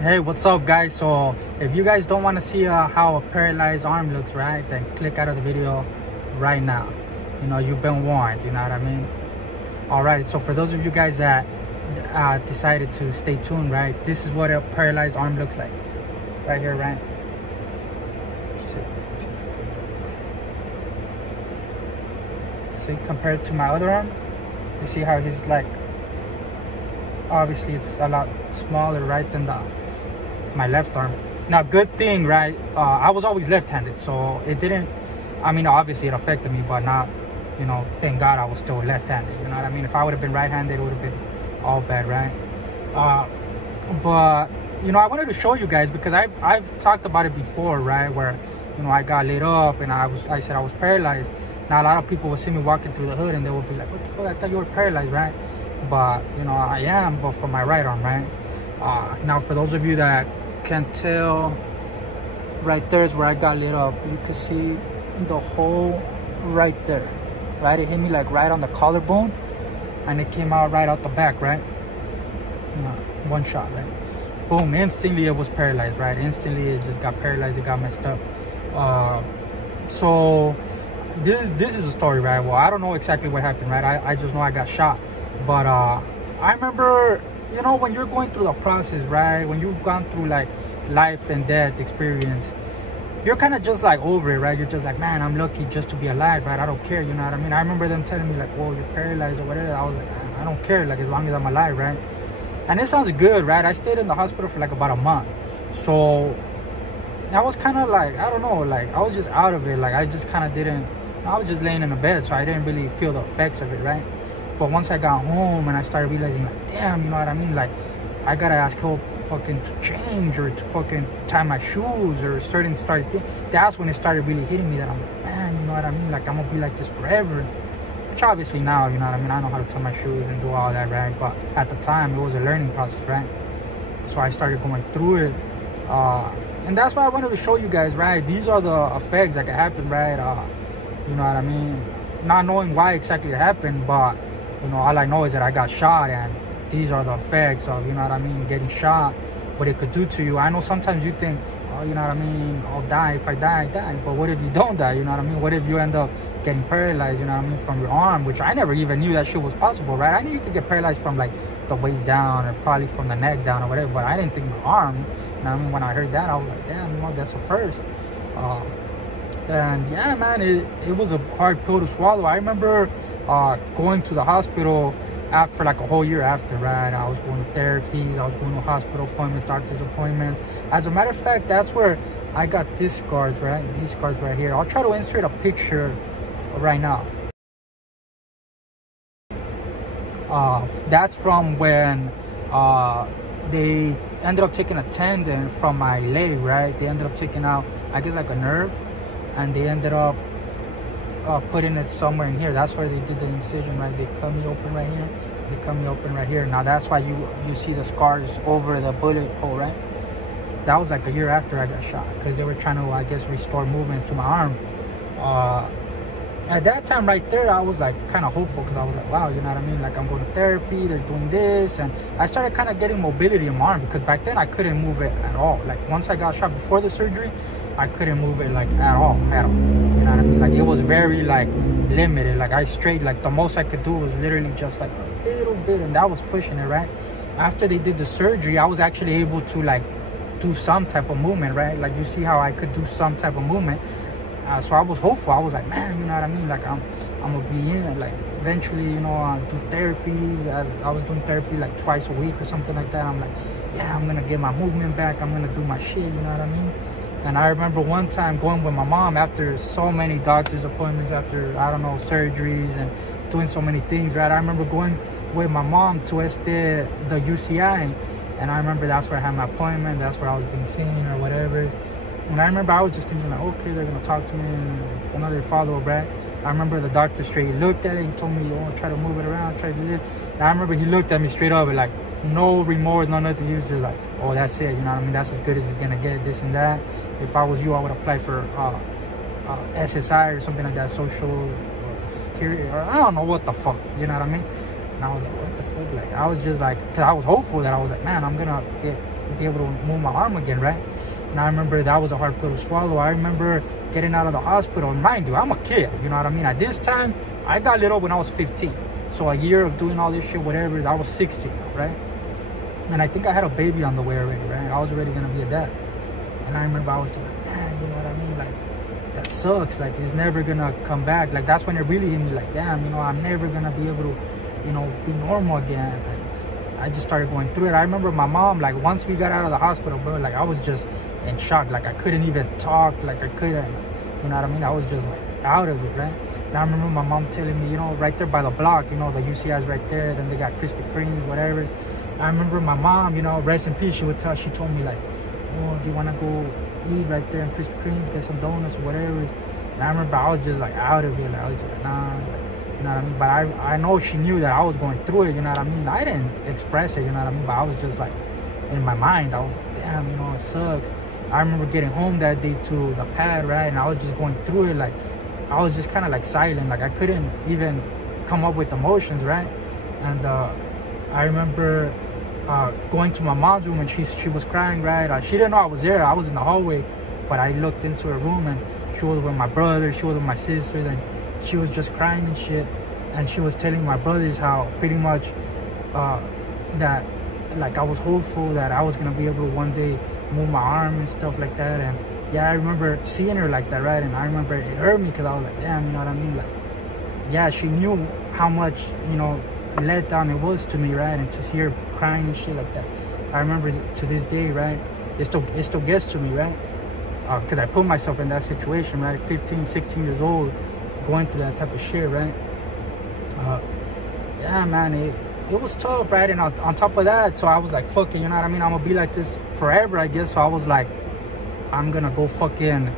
Hey, what's up, guys? So if you guys don't want to see how a paralyzed arm looks, right, then click out of the video right now. You know, you've been warned, you know what I mean? All right, so for those of you guys that decided to stay tuned, right, this is what a paralyzed arm looks like right here, right? See, compared to my other arm, you see how he's like, obviously it's a lot smaller, right, than my left arm. Now, good thing, right, I was always left-handed, so it didn't, I mean, obviously it affected me, but not, you know, thank God I was still left-handed, you know what I mean? If I would have been right-handed, it would have been all bad, right? But you know, I wanted to show you guys because I've talked about it before, right, where, you know, I got lit up and I said I was paralyzed. Now a lot of people will see me walking through the hood and they will be like, what the fuck, I thought you were paralyzed, right? But you know, I am, but for my right arm, right? Now for those of you that can tell, right there is where I got lit up. You can see the hole right there, right? It hit me like right on the collarbone and it came out right out the back, right? One shot, right? Boom, instantly it was paralyzed, right? Instantly it just got paralyzed, it got messed up. So this is a story, right? Well, I don't know exactly what happened, right? I just know I got shot. But I remember, you know, when you're going through the process, right, when you've gone through like life and death experience, you're kind of just like over it, right? You're just like, man, I'm lucky just to be alive, right? I don't care, you know what I mean? I remember them telling me like, whoa, you're paralyzed or whatever. I was like, man, I don't care, like, as long as I'm alive, right? And it sounds good, right? I stayed in the hospital for like about a month. So I was kind of like, I don't know, like I was just out of it. Like I just kind of didn't, I was just laying in the bed, so I didn't really feel the effects of it, right? But once I got home and I started realizing like, damn, you know what I mean? Like I gotta ask help fucking to change or to fucking tie my shoes or that's when it started really hitting me that I'm like, man, you know what I mean? Like I'm gonna be like this forever. Which obviously now, you know what I mean? I know how to tie my shoes and do all that, right? But at the time it was a learning process, right? So I started going through it. And that's why I wanted to show you guys, right? These are the effects that can happen, right? You know what I mean? Not knowing why exactly it happened, but you know, all I know is that I got shot, and these are the effects of, you know what I mean, getting shot, what it could do to you. I know sometimes you think, oh, you know what I mean, I'll die. If I die, I die. But what if you don't die, you know what I mean? What if you end up getting paralyzed, you know what I mean, from your arm, which I never even knew that shit was possible, right? I knew you could get paralyzed from like the waist down or probably from the neck down or whatever, but I didn't think my arm, you know what I mean? When I heard that, I was like, damn, you know, that's a first. And yeah, man, it was a hard pill to swallow. I remember going to the hospital after like a whole year after, right? I was going to therapies, I was going to hospital appointments, doctor's appointments. As a matter of fact, that's where I got these scars, right? These scars right here. I'll try to insert a picture right now. That's from when they ended up taking a tendon from my leg, right? They ended up taking out, I guess, like a nerve, and they ended up putting it somewhere in here. That's where they did the incision, right? They cut me open right here. They cut me open right here. Now that's why you see the scars over the bullet hole, right? That was like a year after I got shot because they were trying to, I guess, restore movement to my arm. At that time right there, I was like kind of hopeful because I was like, wow, you know what I mean? Like I'm going to therapy, they're doing this. And I started kind of getting mobility in my arm because back then I couldn't move it at all. Like once I got shot before the surgery, I couldn't move it like at all. You know what I mean? Like it was very like limited. Like I straight, like the most I could do was literally just like a little bit, and that was pushing it, right? After they did the surgery, I was actually able to like do some type of movement, right? Like you see how I could do some type of movement. So I was hopeful. I was like, man, you know what I mean? Like I'm gonna be in, like eventually, you know, do therapies. I was doing therapy like twice a week or something like that. I'm like, yeah, I'm gonna get my movement back. I'm gonna do my shit, you know what I mean? And I remember one time going with my mom after so many doctor's appointments, after, I don't know, surgeries and doing so many things, right? I remember going with my mom to the UCI. And I remember that's where I had my appointment. That's where I was being seen or whatever. And I remember I was just thinking like, okay, they're going to talk to me and another follow-up, right? I remember the doctor straight looked at it. He told me, oh, try to move it around, try to do this. And I remember he looked at me straight up and like, no remorse, no nothing. He was just like, oh, that's it, you know what I mean? That's as good as it's gonna get, this and that. If I was you, I would apply for SSI or something like that, social security, or I don't know what the fuck, you know what I mean? And I was like, what the fuck? Like, I was just like, because I was hopeful that I was like, man, I'm gonna get be able to move my arm again, right? And I remember that was a hard pill to swallow. I remember getting out of the hospital. And mind you, I'm a kid, you know what I mean? At this time, I got lit up when I was 15. So a year of doing all this shit, whatever, I was 16, right? And I think I had a baby on the way already, right? I was already gonna be a dad. And I remember I was just like, man, you know what I mean? Like, that sucks. Like, it's never gonna come back. Like, that's when it really hit me, like, damn, you know, I'm never gonna be able to, you know, be normal again. And I just started going through it. I remember my mom, like, once we got out of the hospital, bro, like, I was just in shock. Like, I couldn't even talk. Like, I couldn't, you know what I mean? I was just, like, out of it, right? And I remember my mom telling me, you know, right there by the block, you know, the UCI's right there. Then they got Krispy Kreme, whatever. I remember my mom, you know, rest in peace, she told me, like, oh, do you want to go eat right there in Krispy Kreme, get some donuts or whatever? And I remember I was just, like, out of it. Like, I was just like, nah, like, you know what I mean? But I know she knew that I was going through it, you know what I mean? I didn't express it, you know what I mean? But I was just, like, in my mind, I was like, damn, you know, it sucks. I remember getting home that day to the pad, right? And I was just going through it, like, I was just kind of, like, silent. Like, I couldn't even come up with emotions, right? And I remember going to my mom's room, and she was crying, right? She didn't know I was there. I was in the hallway, but I looked into her room, and she was with my brother, she was with my sisters, and she was just crying and shit. And she was telling my brothers how pretty much that, like, I was hopeful that I was gonna be able to one day move my arm and stuff like that. And yeah, I remember seeing her like that, right? And I remember it hurt me because I was like, damn, you know what I mean? Like, yeah, she knew how much, you know, let down it was to me, right? And to see her crying and shit like that, I remember to this day, right? It still gets to me, right? Because I put myself in that situation, right? 15, 16 years old, going through that type of shit, right? Yeah, man, it was tough, right? And on top of that, so I was like, fuck it, you know what I mean? I'm gonna be like this forever, I guess. So I was like, I'm gonna go fucking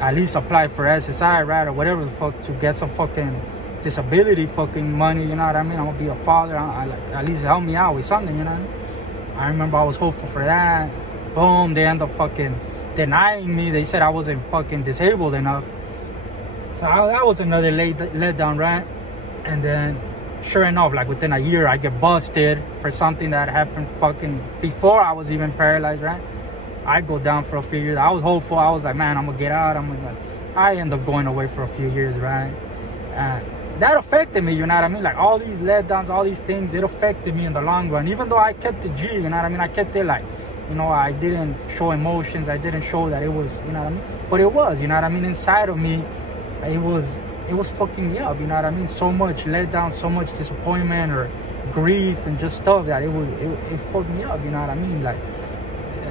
at least apply for SSI, right? Or whatever the fuck, to get some fucking disability fucking money, you know what I mean? I'm gonna be a father. I like, at least help me out with something, you know? I remember I was hopeful for that. Boom, they end up fucking denying me. They said I wasn't fucking disabled enough. So that was another letdown, right? And then, sure enough, like, within a year, I get busted for something that happened fucking before I was even paralyzed, right? I go down for a few years. I was hopeful. I was like, man, I'm gonna get out. I end up going away for a few years, right? And that affected me, you know what I mean? Like, all these letdowns, all these things, it affected me in the long run. Even though I kept it G, you know what I mean? I kept it, like, you know, I didn't show emotions. I didn't show that it was, you know what I mean? But it was, you know what I mean? Inside of me, it was fucking me up, you know what I mean? So much letdown, so much disappointment or grief and just stuff that it fucked me up, you know what I mean? Like,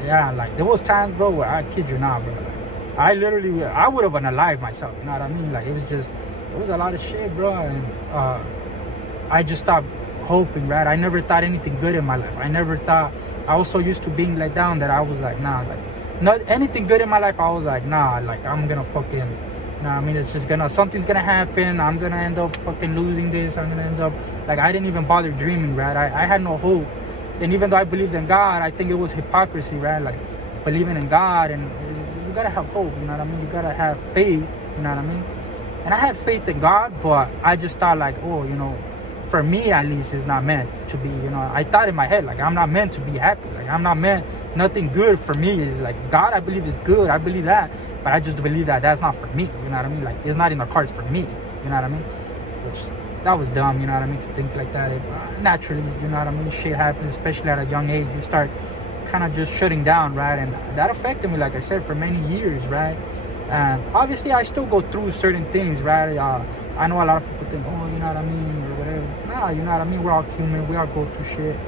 yeah, like, there was times, bro, where I kid you not, bro. Like, I would have unalived myself, you know what I mean? Like, it was a lot of shit, bro. And I just stopped hoping, right? I never thought anything good in my life. I was so used to being let down that I was like, nah, like, not anything good in my life. I was like, nah, like, I'm gonna fucking, nah, I mean, it's just something's gonna happen. I'm gonna end up fucking losing this. I'm gonna end up, like, I didn't even bother dreaming, right? I had no hope. And even though I believed in God, I think it was hypocrisy, right? Like, believing in God, and you gotta have hope, you know what I mean? You gotta have faith, you know what I mean? And I had faith in God, but I just thought, like, oh, you know, for me at least, it's not meant to be, you know. I thought in my head, like, I'm not meant to be happy. Like, I'm not meant, nothing good for me is, like, God, I believe is good. I believe that. But I just believe that that's not for me, you know what I mean? Like, it's not in the cards for me, you know what I mean? Which, that was dumb, you know what I mean, to think like that. Naturally, you know what I mean? Shit happens, especially at a young age. You start kind of just shutting down, right? And that affected me, like I said, for many years, right? And obviously, I still go through certain things, right? I know a lot of people think, oh, you know what I mean, or whatever. Nah, you know what I mean? We're all human. We all go through shit.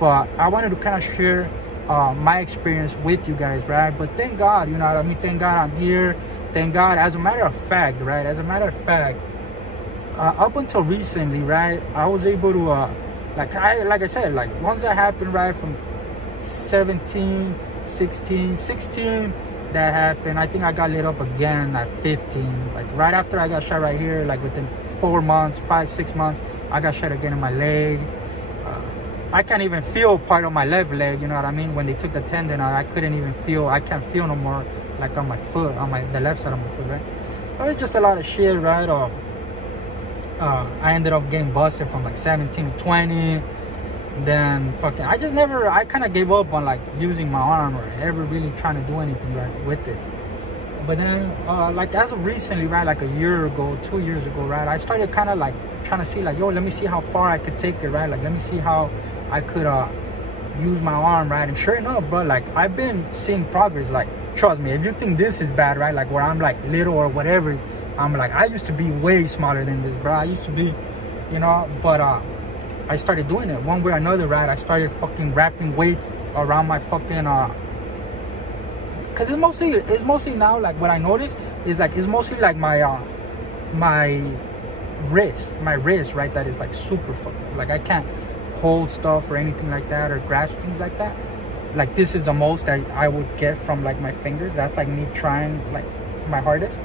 But I wanted to kind of share my experience with you guys, right? But thank God, you know what I mean? Thank God I'm here. Thank God. As a matter of fact, right? As a matter of fact, up until recently, right? I was able to, like I said, like, once that happened, right? From 16, that happened. I think I got lit up again at 15. Like, right after I got shot right here, like, within 4 months, 5-6 months, I got shot again in my leg. I can't even feel part of my left leg, you know what I mean? When they took the tendon out, I couldn't even feel. I can't feel no more, like, on my foot, on the left side of my foot, right? It was just a lot of shit, right? I ended up getting busted from like 17 to 20. Then fucking, I kind of gave up on like using my arm or ever really trying to do anything right with it. But then like as of recently, right, like a year ago, 2 years ago, right, I started kind of like trying to see like, yo, let me see how far I could take it, right? Like, let me see how I could use my arm, right? And sure enough, bro, like I've been seeing progress. Like, trust me, if you think this is bad, right, like where I'm like little or whatever, I'm like, I used to be way smaller than this, bro. I used to be, you know, but I started doing it one way or another, right? I started fucking wrapping weights around my fucking because it's mostly now, like what I noticed is like it's mostly like my wrist, right, that is like super fucked up. Like I can't hold stuff or anything like that or grasp things like that. Like this is the most that I would get from like my fingers. That's like me trying like my hardest.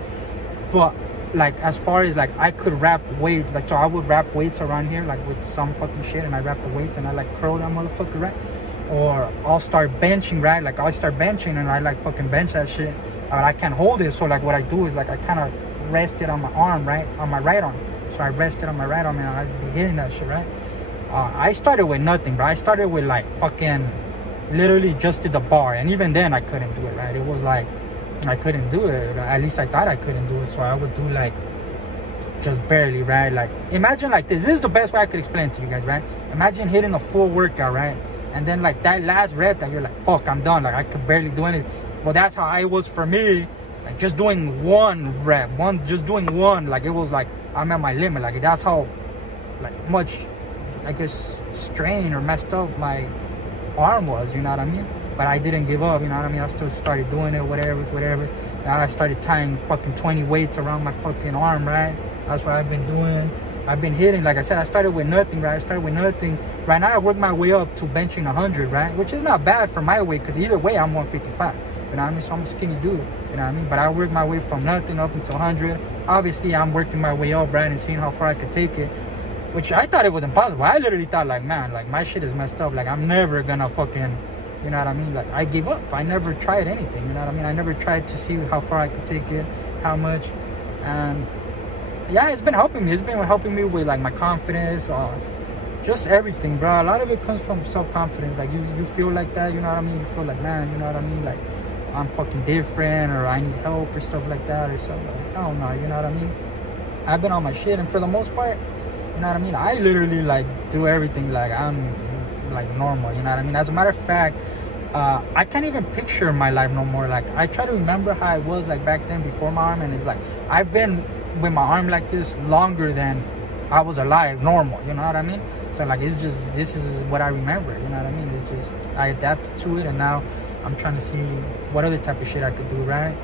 But like as far as like I could wrap weights, like so I would wrap weights around here like with some fucking shit, and I wrap the weights and I like curl that motherfucker, right? Or I'll start benching, right? Like I'll start benching and I like fucking bench that shit. I can't hold it, so like what I do is like I kind of rest it on my arm, right? On my right arm. So I rest it on my right arm and I'd be hitting that shit, right? I started with nothing, bro. I started with like fucking literally just to the bar, and even then I couldn't do it, right? It was like I couldn't do it. At least I thought I couldn't do it. So I would do like just barely, right? Like imagine like this is the best way I could explain it to you guys, right? Imagine hitting a full workout, right? And then like that last rep that you're like, fuck, I'm done, like I could barely do anything. Well, that's how I was for me. Like just doing one rep, just doing one, like it was like I'm at my limit. Like that's how like much I guess strain or messed up my arm was, you know what I mean? But I didn't give up, you know what I mean? I still started doing it, whatever. And I started tying fucking 20 weights around my fucking arm, right? That's what I've been doing. I've been hitting, like I said, I started with nothing, right? Right now I work my way up to benching 100, right? Which is not bad for my weight, because either way I'm 155, you know what I mean? So I'm a skinny dude, you know what I mean? But I work my way from nothing up into 100. Obviously I'm working my way up, right? And seeing how far I could take it, which I thought it was impossible. I literally thought like, man, like my shit is messed up. Like I'm never gonna fucking, you know what I mean? Like I gave up. I never tried anything, you know what I mean? I never tried to see how far I could take it, how much. And yeah, it's been helping me. It's been helping me with like my confidence, just everything, bro. A lot of it comes from self-confidence. Like you feel like that, you know what I mean? You feel like, man, you know what I mean? Like I'm fucking different, or I need help or stuff like that or something. Like, I don't know, you know what I mean? I've been on my shit, and for the most part, you know what I mean? I literally like do everything like I'm like normal, you know what I mean? As a matter of fact, I can't even picture my life no more. Like I try to remember how I was like back then before my arm, and it's like I've been with my arm like this longer than I was alive, normal, you know what I mean? So like it's just, this is what I remember, you know what I mean? It's just I adapted to it, and now I'm trying to see what other type of shit I could do, right?